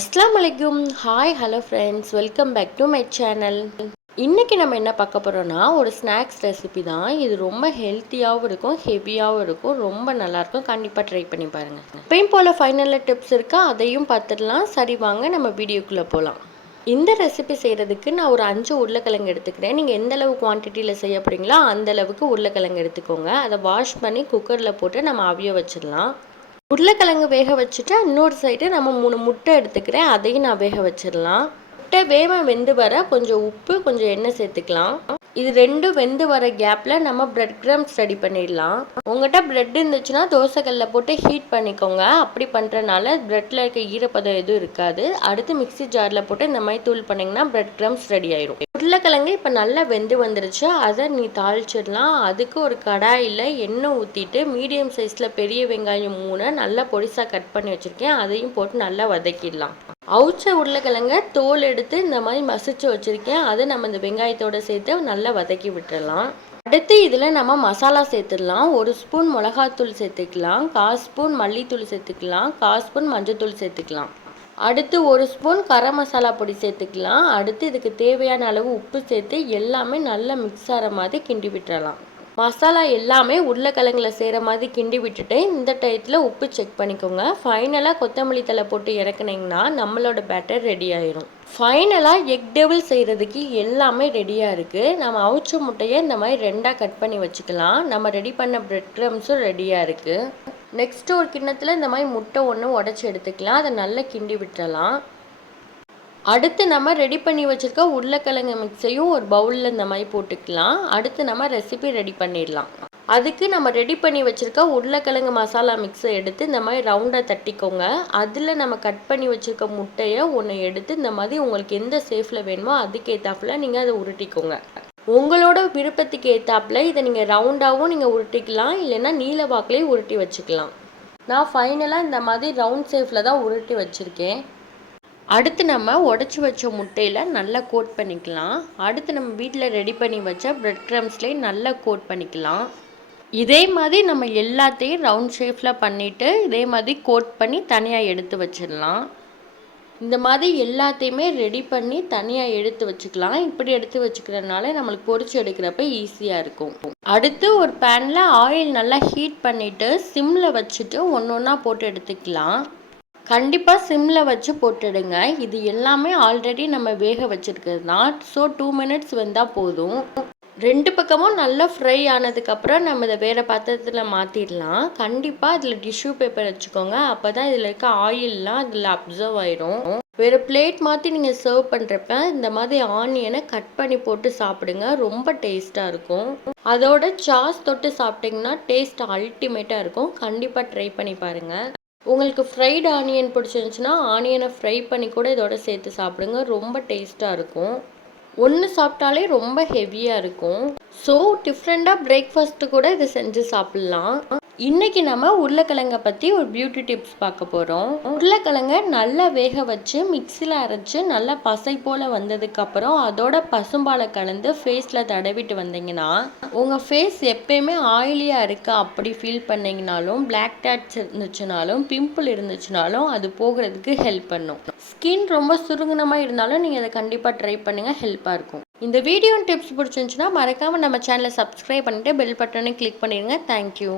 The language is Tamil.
அஸ்ஸலாமு அலைக்கும். Hi hello friends, welcome back to my channel. இன்றைக்கி நம்ம என்ன பார்க்க போகிறோன்னா ஒரு ஸ்நாக்ஸ் ரெசிபி தான். இது ரொம்ப ஹெல்த்தியாகவும் இருக்கும், ஹெவியாகவும் இருக்கும், ரொம்ப நல்லாயிருக்கும். கண்டிப்பாக ட்ரை பண்ணி பாருங்கள். எப்பயும் போல் ஃபைனலில் டிப்ஸ் இருக்கா, அதையும் பார்த்துடலாம். சரி வாங்க நம்ம வீடியோக்குள்ளே போகலாம். இந்த ரெசிபி செய்கிறதுக்கு நான் ஒரு 5 உருளைக்கிழங்கு எடுத்துக்கிறேன். நீங்கள் எந்த அளவு குவான்டிட்டியில் செய்ய போகிறீங்களோ அந்தளவுக்கு உருளைக்கிழங்கு எடுத்துக்கோங்க. அதை வாஷ் பண்ணி குக்கரில் போட்டு நம்ம அவிய வச்சிடலாம். உருளைக்கிழங்கு வேக வச்சுட்டு இன்னொரு சைடு நம்ம 3 முட்டை எடுத்துக்கிறேன், அதையும் நான் வேக வச்சிடலாம். முட்டை வெந்து வர கொஞ்சம் உப்பு, கொஞ்சம் எண்ணெய் சேர்த்துக்கலாம். இது ரெண்டும் வெந்து வர கேப்பில் நம்ம பிரெட் கிரம்ஸ் ரெடி பண்ணிடலாம். உங்கள்கிட்ட பிரெட் இருந்துச்சுன்னா தோசைக்கல்லில் போட்டு ஹீட் பண்ணிக்கோங்க. அப்படி பண்ணுறதுனால பிரெட்டில் இருக்க ஈரப்பதம் எதுவும் இருக்காது. அடுத்து மிக்ஸி ஜாரில் போட்டு இந்த மாதிரி தூள் பண்ணிங்கன்னா பிரெட் கிரம்ஸ் ரெடி ஆயிடும். உருளைக்கிழங்கு இப்போ நல்லா வெந்து வந்துருச்சு, அதை நீ தாளிச்சிடலாம். அதுக்கு ஒரு கடாயில் எண்ணெய் ஊற்றிட்டு மீடியம் சைஸில் பெரிய வெங்காயம் 3 நல்லா பொடிசாக கட் பண்ணி வச்சுருக்கேன், அதையும் போட்டு நல்லா வதக்கிடலாம். அவிச்ச உருளைக்கிழங்க தோல் எடுத்து இந்த மாதிரி மசிச்சு வச்சுருக்கேன், அதை நம்ம இந்த வெங்காயத்தோடு சேர்த்து நல்லா வதக்கி விட்டுடலாம். அடுத்து இதில் நம்ம மசாலா சேர்த்துடலாம். 1 ஸ்பூன் மிளகாத்தூள் சேர்த்துக்கலாம், 1/4 ஸ்பூன் மல்லித்தூள் சேர்த்துக்கலாம், 1/4 ஸ்பூன் மஞ்சத்தூள் சேர்த்துக்கலாம். அடுத்து 1 ஸ்பூன் கரம் மசாலா பொடி சேர்த்துக்கலாம். அடுத்து இதுக்கு தேவையான அளவு உப்பு சேர்த்து எல்லாமே நல்லா மிக்ஸ் ஆகிற மாதிரி கிண்டி விட்டுறலாம். மசாலா எல்லாமே உருளைக்கிழங்குல செய்கிற மாதிரி கிண்டி விட்டுட்டு இந்த டயத்தில் உப்பு செக் பண்ணிக்கோங்க. ஃபைனலாக கொத்தமல்லி தழை போட்டு இறக்குனீங்கன்னா நம்மளோட பேட்டர் ரெடி ஆயிரும். ஃபைனலாக எக் டெவில் செய்கிறதுக்கு எல்லாமே ரெடியாக இருக்குது. நம்ம அவிச்ச முட்டையை இந்த மாதிரி 2ஆக கட் பண்ணி வச்சுக்கலாம். நம்ம ரெடி பண்ண பிரெட் க்ரம்ஸும் ரெடியாக இருக்குது. நெக்ஸ்ட்டு ஒரு கிண்ணத்தில் இந்த மாதிரி முட்டை ஒன்று உடச்சி எடுத்துக்கலாம், அதை நல்லா கிண்டி விட்டுறலாம். அடுத்து நம்ம ரெடி பண்ணி வச்சுருக்க உருளைக்கிழங்கு மிக்ஸையும் ஒரு பவுலில் இந்த மாதிரி போட்டுக்கலாம். அடுத்து நம்ம ரெசிபி ரெடி பண்ணிடலாம். அதுக்கு நம்ம ரெடி பண்ணி வச்சுருக்க உருளைக்கிழங்கு மசாலா மிக்ஸை எடுத்து இந்த மாதிரி ரவுண்டாக தட்டிக்கோங்க. அதில் நம்ம கட் பண்ணி வச்சுருக்க முட்டையை ஒன்று எடுத்து இந்த மாதிரி உங்களுக்கு எந்த ஷேப்பில் வேணுமோ அதுக்கேற்றாப்புல நீங்கள் அதை உருட்டிக்கோங்க. உங்களோட விருப்பத்துக்கு ஏற்றாப்புல இதை நீங்கள் ரவுண்டாகவும் நீங்கள் உருட்டிக்கலாம், இல்லைன்னா நீல வாக்குலேயும் உருட்டி வச்சுக்கலாம். நான் ஃபைனலாக இந்த மாதிரி ரவுண்ட் ஷேப்பில் தான் உருட்டி வச்சுருக்கேன். அடுத்து நம்ம உடச்சி வச்ச முட்டையில் நல்லா கோட் பண்ணிக்கலாம். அடுத்து நம்ம வீட்டில் ரெடி பண்ணி வச்ச பிரெட் க்ரம்ஸ்லேயும் நல்லா கோட் பண்ணிக்கலாம். இதே மாதிரி நம்ம எல்லாத்தையும் ரவுண்ட் ஷேப்பில் பண்ணிவிட்டு இதே மாதிரி கோட் பண்ணி தனியாக எடுத்து வச்சிடலாம். இந்த மாதிரி எல்லாத்தையுமே ரெடி பண்ணி தனியாக எடுத்து வச்சுக்கலாம். இப்படி எடுத்து வச்சுக்கிறதுனால நம்மளுக்கு பொரிச்சு எடுக்கிறப்ப ஈஸியாக இருக்கும். அடுத்து ஒரு பேனில் ஆயில் நல்லா ஹீட் பண்ணிவிட்டு சிம்மில் வச்சுட்டு ஒன்றா போட்டு எடுத்துக்கலாம். கண்டிப்பாக சிம்மில் வச்சு போட்டுடுங்க. இது எல்லாமே ஆல்ரெடி நம்ம வேக வச்சுருக்கிறது தான். ஸோ 2 மினிட்ஸ் வெந்தால் போதும். 2 பக்கமும் நல்லா ஃப்ரை ஆனதுக்கப்புறம் நம்ம இதை வேறு பாத்திரத்தில் மாற்றிடலாம். கண்டிப்பாக இதில் டிஷ்யூ பேப்பர் வச்சுக்கோங்க, அப்போ தான் இதில் இருக்க ஆயிலெலாம் அதில் அப்சர்வ் ஆயிரும். வேறு பிளேட் மாற்றி நீங்கள் சர்வ் பண்ணுறப்ப இந்த மாதிரி ஆனியனை கட் பண்ணி போட்டு சாப்பிடுங்க, ரொம்ப டேஸ்ட்டாக இருக்கும். அதோட சாஸ் தொட்டு சாப்பிட்டிங்கன்னா டேஸ்ட் அல்டிமேட்டாக இருக்கும். கண்டிப்பாக ட்ரை பண்ணி பாருங்கள். உங்களுக்கு ஃப்ரைடு ஆனியன் பிடிச்சிருந்துச்சுன்னா ஆனியனை ஃப்ரை பண்ணி கூட இதோட சேர்த்து சாப்பிடுங்க, ரொம்ப டேஸ்ட்டாக இருக்கும். ஒன்று சாப்பிட்டாலே ரொம்ப ஹெவியாக இருக்கும். ஸோ டிஃப்ரெண்ட்டாக பிரேக்ஃபாஸ்ட்டு கூட இதை செஞ்சு சாப்பிட்லாம். இன்றைக்கி நம்ம உருளைக்கிழங்கை பற்றி ஒரு பியூட்டி டிப்ஸ் பார்க்க போகிறோம். உருளைக்கிழங்கை நல்லா வேக வச்சு மிக்சியில் அரைச்சி நல்லா பசை போல் வந்ததுக்கப்புறம் அதோட பசும்பாலை கலந்து ஃபேஸில் தடவிட்டு வந்தீங்கன்னா உங்கள் ஃபேஸ் எப்பயுமே ஆயிலியாக இருக்கா அப்படி ஃபீல் பண்ணிங்கனாலும், பிளாக் டேட்ஸ் இருந்துச்சுனாலும், பிம்பிள் இருந்துச்சுனாலும் அது போகிறதுக்கு ஹெல்ப் பண்ணும். ஸ்கின் ரொம்ப சுருங்கினமாக இருந்தாலும் நீங்கள் அதை கண்டிப்பாக ட்ரை பண்ணுங்கள், ஹெல்ப்பாக இருக்கும். இந்த வீடியோ டிப்ஸ் பிடிச்சிருந்துச்சுன்னா மறக்காமல் நம்ம சேனலை சப்ஸ்கிரைப் பண்ணிவிட்டு பெல் பட்டனை கிளிக் பண்ணிடுங்க. தேங்க்யூ.